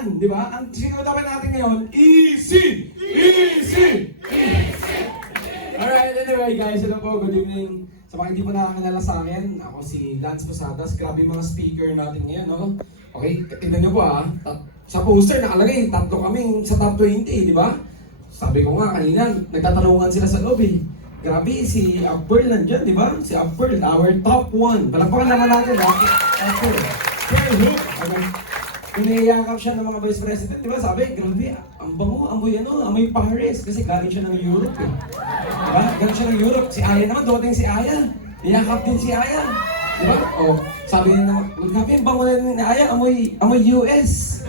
yan, di ba? Ang sinutapan natin ngayon, easy! Easy! Easy! Alright, anyway guys, hello po, good evening. Sa mga hindi po nakakilala sa akin, ako si Lance Posadas. Grabe mga speaker natin ngayon, no? Okay, tignan nyo po sa poster nakalagay, tatlo kami sa top 20, di ba? Sabi ko nga kanina, nagtatanungan sila sa loob eh. Grabe, si Uppearl nandyan, di ba? Si Uppearl, our top 1. Palagpakan naman natin, ha? Uppearl. Okay. Pinayakap siya ng mga vice president, di ba? Sabi, grabe, ang bango, amoy Paris. Kasi galing siya ng Europe eh. Diba? Galing siya ng Europe. Si Aya naman, dumating si Aya. Niyakap din si Aya. Diba? O, sabi niya naman, grabe, ang bango na ni Aya, amoy US.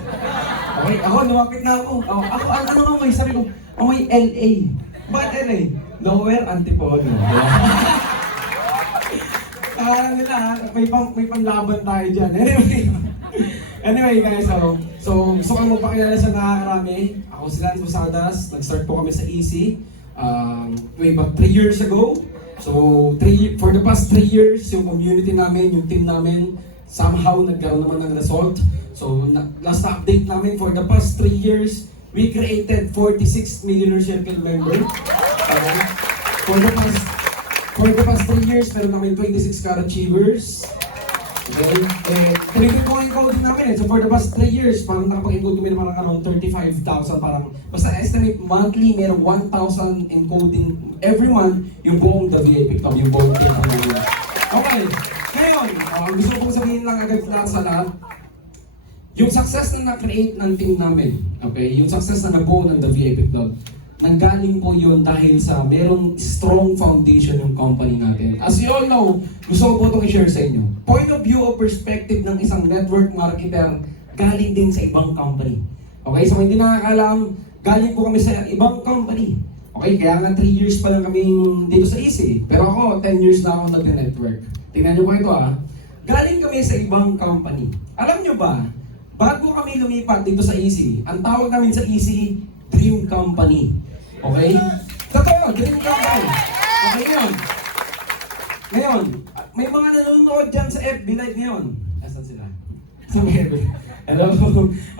Okay, ako, lumapit na ako. Ako, ano amoy? Sabi ko, amoy LA. Bakit LA? Lower Antipolo. Kakalang nila ha, may panlaban tayo dyan. Anyway guys, so gusto ko magpakilala sa nakakarami. Ako si Lance Posadas, nag-start po kami sa EC way back 3 years ago. So for the past 3 years, yung community namin, yung team namin, somehow nagkaroon naman ng result. So last update namin, for the past 3 years, we created 46 Millionaire Circle members. For the past 3 years, meron namin 26 car achievers. Okay? Tinigil ko ang encoding namin eh. So for the past 3 years, parang nakapag-encode kami na parang around 35,000 parang. Basta estimate monthly, meron 1,000 encoding every month yung buong The VIP Club, yung buong team namin. Okay, ngayon, gusto kong sabihin lang agad lahat sa lahat. Yung success na na-create ng team namin, okay, yung success na nabuo ng The VIP Club, nanggaling po yun dahil sa merong strong foundation yung company natin. As you all know, gusto ko po itong i-share sa inyo. Point of view o perspective ng isang network marketer, galing din sa ibang company. Okay, so hindi nakakalam, galing po kami sa ibang company. Okay, kaya nga 3 years pa lang kami dito sa EC. Pero ako, 10 years na ako nag-network. Tingnan nyo po ito Galing kami sa ibang company. Alam nyo ba, bago kami lumipat dito sa EC, ang tawag namin sa EC, Dream Company. Okay? Totoo, Dream Company. Okay yun. Ngayon, may mga nanonood dyan sa FB Live ngayon. Asan sila? Sa FB. Hello?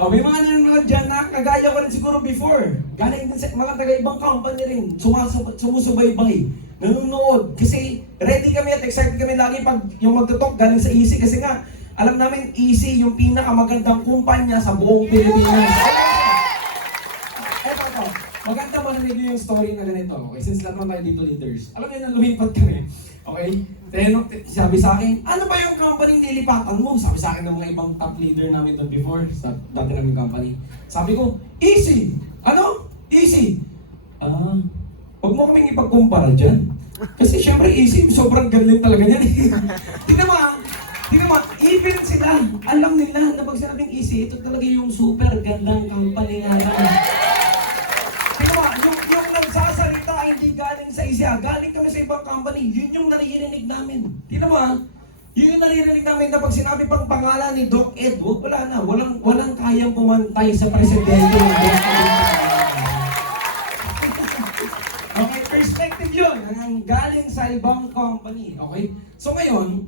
May mga nanonood dyan na kagaya ko rin siguro before. Galing din sa mga taga-ibang company rin. Sumusubaybay. Nanonood. Kasi ready kami at excited kami lagi pag yung magtutok galing sa EC. Kasi nga, alam namin EC yung pinakamagandang kumpanya sa buong Pilipinas. Maganda marinig yung story na ganito, okay? Since lahat naman tayo dito leaders. Alam niyo na lumipat kami, okay? Then, sabi sa akin, ano ba yung company nilipatan mo? Sabi sa akin ng mga ibang top leader namin doon before, sa dati namin company. Sabi ko, easy! Ano? Easy! Huwag mo kaming ipagkumpara dyan. Kasi syempre easy, sobrang galing talaga yan. Tingnan mo, even sila, alam nila na pag sinabing easy, ito talaga yung super gandang company nga lang. Yung nagsasalita hindi galing sa ISIA, galing kami sa ibang company, yun yung naririnig namin. Tingnan mo yun yung naririnig namin na pag sinabi pang pangalan ni Doc Ed, wala na, walang kayang pumantay sa presidente ng Doc Ed. Okay, perspective yun, galing sa ibang company, okay? So ngayon,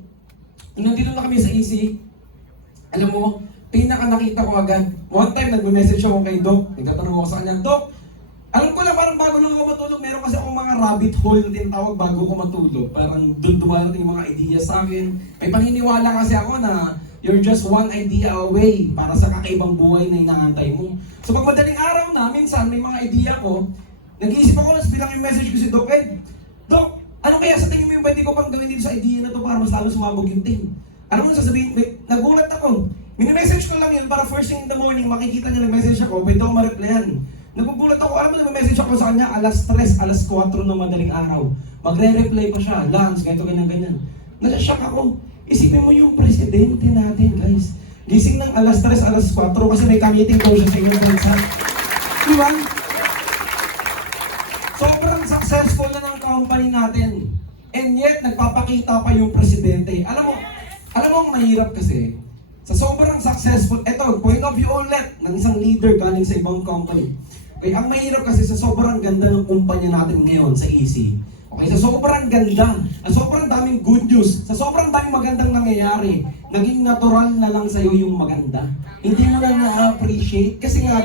nandito na kami sa EC, alam mo, pinaka-nakita ko agad, one time nag-message ako kay Doc, nagtatanong ako sa kanya, Doc, alam ko lang parang bago lang ako matulog, meron kasi akong mga rabbit hole na tinatawag bago ko matulog. Parang doon dumarating yung mga idea sa akin. May paniniwala kasi ako na you're just one idea away para sa kakaibang buhay na inaantay mo. So pag madaling araw na, minsan may mga idea ko, nag-iisip ako, bilang yung message ko si Doc Ed, Doc, ano kaya sa tingin mo yung pwede ko pang gawin dito sa idea na to para mas lalo sumabog yung team? Ano mo sasabihin? Nagulat ako. Mini-message ko lang yun para first thing in the morning, makikita niya nag-message ako, pwede ako ma-replyan. Nagugulat ako, alam mo nag-message ako sa kanya, alas 3, alas 4 ng madaling araw. Magre-reply pa siya, Lance, ganito, ganyan. Nasa-shock ako. Isipin mo yung presidente natin, guys. Gising ng alas 3, alas 4 kasi may ka-meeting daw siya sa inyong bansa. Diba? Sobrang successful na ng company natin. And yet, nagpapakita pa yung presidente. Alam mo ang mahirap kasi, sa sobrang successful, eto, point of view ulit ng isang leader galing sa ibang company. Okay, ang mahirap kasi sa sobrang ganda ng kumpanya natin ngayon sa EC. Okay, sa sobrang ganda, sa sobrang daming good news, sa sobrang daming magandang nangyayari, naging natural na lang sa'yo yung maganda. Hindi mo na na-appreciate kasi nga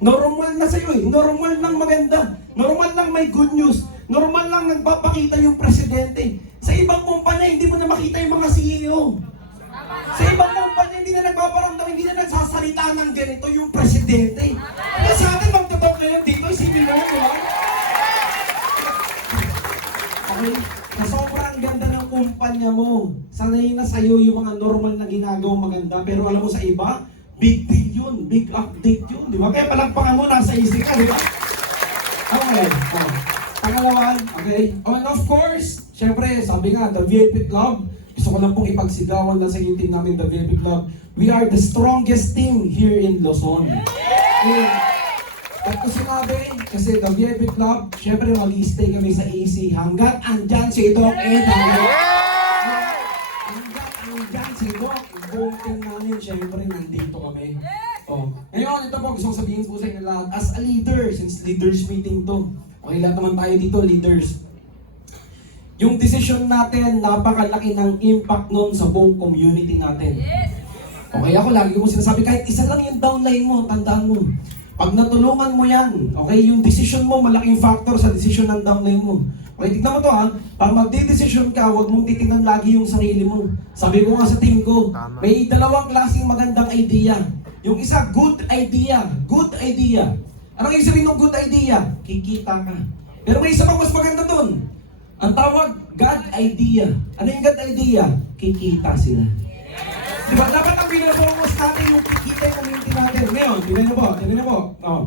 normal na sa'yo eh. Normal lang maganda. Normal lang may good news. Normal lang nagpapakita yung presidente. Sa ibang kumpanya, hindi mo na makita yung mga CEO. Sa ibang kumpanya, hindi na nagpaparamdam, hindi na nagsasalita ng ganito yung presidente. Kaya sa atin, magtatok na yun dito, isipin mo yun, di ba? Okay? Na sobrang ganda ng kumpanya mo. Sanay na sa'yo yung mga normal na ginagawang maganda. Pero alam mo sa iba, big deal yun. Big update yun. Di ba? Kaya palagpakan mo, nasa isip ka, di ba? Okay. Oh. Pangalawa, okay? Oh, and of course, syempre, sabi nga, the VIP Club, gusto ko lang pong ipagsigawan na sa yung team namin, the VIP Club. We are the strongest team here in Luzon. And, ba't ko sinabi? Kasi the VIP Club, syempre mag-i-stay kami sa AC hanggat andyan si Doc Ed. Hanggat andyan si Doc, buong team namin, syempre nandito kami. Oh. Ngayon, ito po, gusto kong sabihin po sa inyo lahat, as a leader, since leaders meeting to, okay, lahat naman tayo dito, leaders. Yung decision natin, napakalaki ng impact nun sa buong community natin. Okay, ako lagi ko sinasabi, kahit isa lang yung downline mo, tandaan mo. Pag natulungan mo yan, okay, yung decision mo, malaking factor sa decision ng downline mo. Okay, tignan mo to ha, pag magde-decision ka, huwag mong titignan lagi yung sarili mo. Sabi ko nga sa team ko, may dalawang klaseng magandang idea. Yung isa, good idea. Good idea. Anong ibig sabihin ng good idea? Kikita ka. Pero may isa pang mas maganda dun. Ang tawag, God idea. Ano yung God idea? Kikita sila. Diba? Dapat ang pinafocus natin yung kikita yung community natin. Ngayon, tinan niyo po. Oh.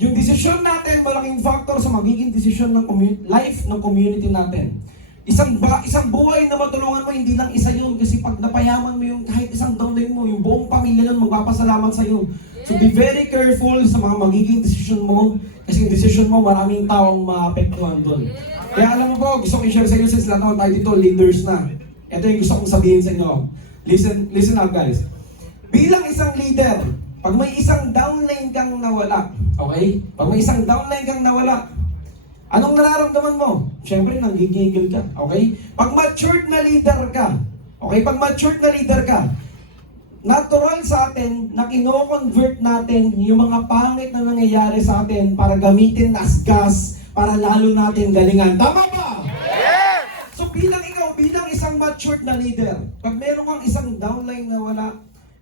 Yung desisyon natin, malaking factor sa magiging desisyon ng life ng community natin. Isang buhay na matulungan mo, hindi lang isa yun. Kasi pag napayaman mo yung kahit isang downline mo, yung buong pamilya nun magpapasalamat sa'yo. So be very careful sa mga magiging desisyon mo. Kasi yung desisyon mo, maraming taong maapektuhan doon. Kaya alam mo po, gusto kong i-share sa inyo since lahat naman tayo dito, leaders na. Ito yung gusto kong sabihin sa inyo. Listen up guys. Bilang isang leader, pag may isang downline kang nawala, okay? Pag may isang downline kang nawala, anong nararamdaman mo? Siyempre, nanggigigil ka, okay? Pag matured na leader ka, okay? Pag matured na leader ka, natural sa atin na kino-convert natin yung mga pangit na nangyayari sa atin para gamitin as gas, para lalo natin galingan. Tama ba? Yes! So bilang ikaw, bilang isang matured na leader, pag meron kang isang downline na wala,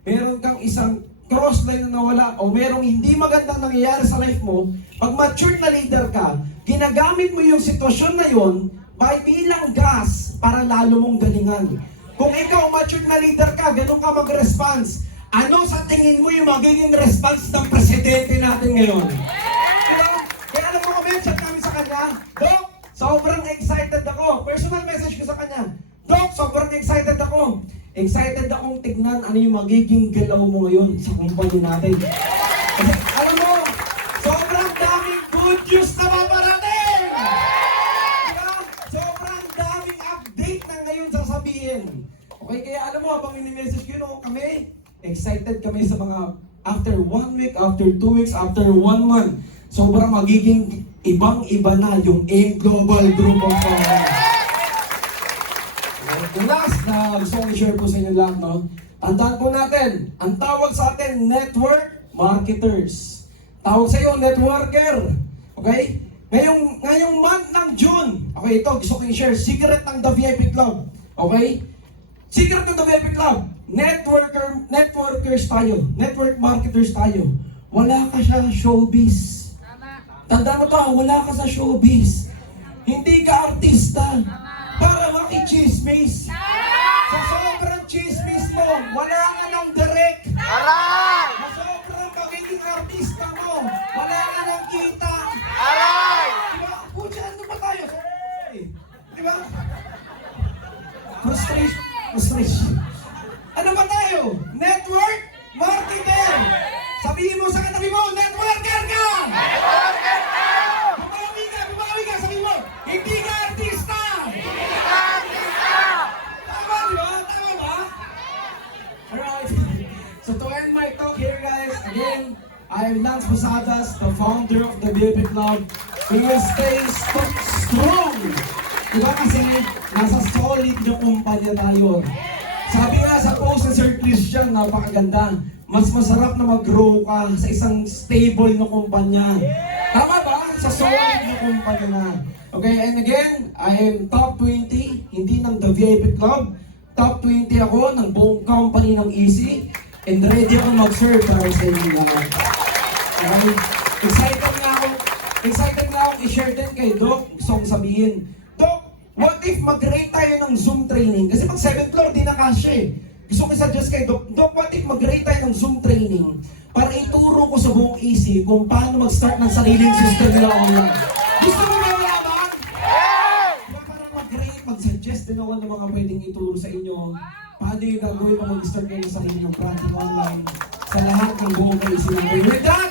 meron kang isang crossline na nawala, o merong hindi magandang nangyayari sa life mo, pag matured na leader ka, ginagamit mo yung sitwasyon na yon by bilang gas para lalo mong galingan. Kung ikaw matured na leader ka, ganun ka mag-response. Ano sa tingin mo yung magiging response ng presidente natin ngayon? Diba? Kaya alam mo, comment-chat namin sa kanya, Doc, sobrang excited ako. Personal message ko sa kanya, Doc, sobrang excited ako. Excited akong tignan ano yung magiging galaw mo ngayon sa kumpanya natin. Kasi alam mo, sobrang daming good news na paparating! Diba? Sobrang daming update na ngayon sasabihin. Okay, kaya alam mo, habang ini-message ko yun, kami, excited kami sa mga after 1 week, after 2 weeks, after 1 month. Sobrang magiging ibang-iba na yung AIM Global Group of Yung last na gusto kong i-share po sa inyo lang, no? Tandaan po natin, ang tawag sa atin, network marketers. Tawag sa iyo, networker. Okay? Ngayong month ng June, okay, ito, gusto kong i-share, secret ng The VIP Club. Okay? Secret ng The VIP Club, networkers tayo, network marketers tayo. Wala ka sa showbiz. Tandaan mo to, wala ka sa showbiz. Hindi ka artista para makichismis. Sa sobrang chismis mo, wala ka ng direct. Sa sobrang pagiging artista mo, wala ka ng kita. Diba? Pucha, ano ba tayo? Diba? Frustration. Ano ba tayo? Network marketer. Sabihin mo sa katabi mo, networker ka! Networker ka! Bumawi ka, sabihin mo, hindi ka artista! Tama, di ba? Tama ba? Alright. So to end my talk here, guys, again, I'm Lance Posadas, the founder of the VIP Club. We will stay strong. Diba kasi nasa solid na kumpanya tayo. Sabi nga sa post ni Sir Christian, napakaganda. Mas masarap na mag-grow ka sa isang stable na kumpanya. Tama ba? Sa solid na kumpanya na. Okay, and again, I am top 20, hindi ng The VIP Club. Top 20 ako ng buong company ng Easy. And ready ako mag-serve para sa inyo lahat. Okay? Excited nga akong i-share din kay Doc. Gusto kong sabihin, Doc, what if mag-rate tayo ng Zoom training? Kasi pag 7th floor, di na kasya eh. Gusto ko i-suggest kay Doc, Doc, what if mag-rate tayo ng Zoom training para ituro ko sa buong Easy kung paano mag-start ng sariling system nila online. Gusto mo ba malaman? Kaya para mag-rate, mag-suggest din ako ng mga pwedeng ituro sa inyo. Paano yung gagawin pa mag-start kayo ng sarili ng project online sa lahat ng buong Easy. With that,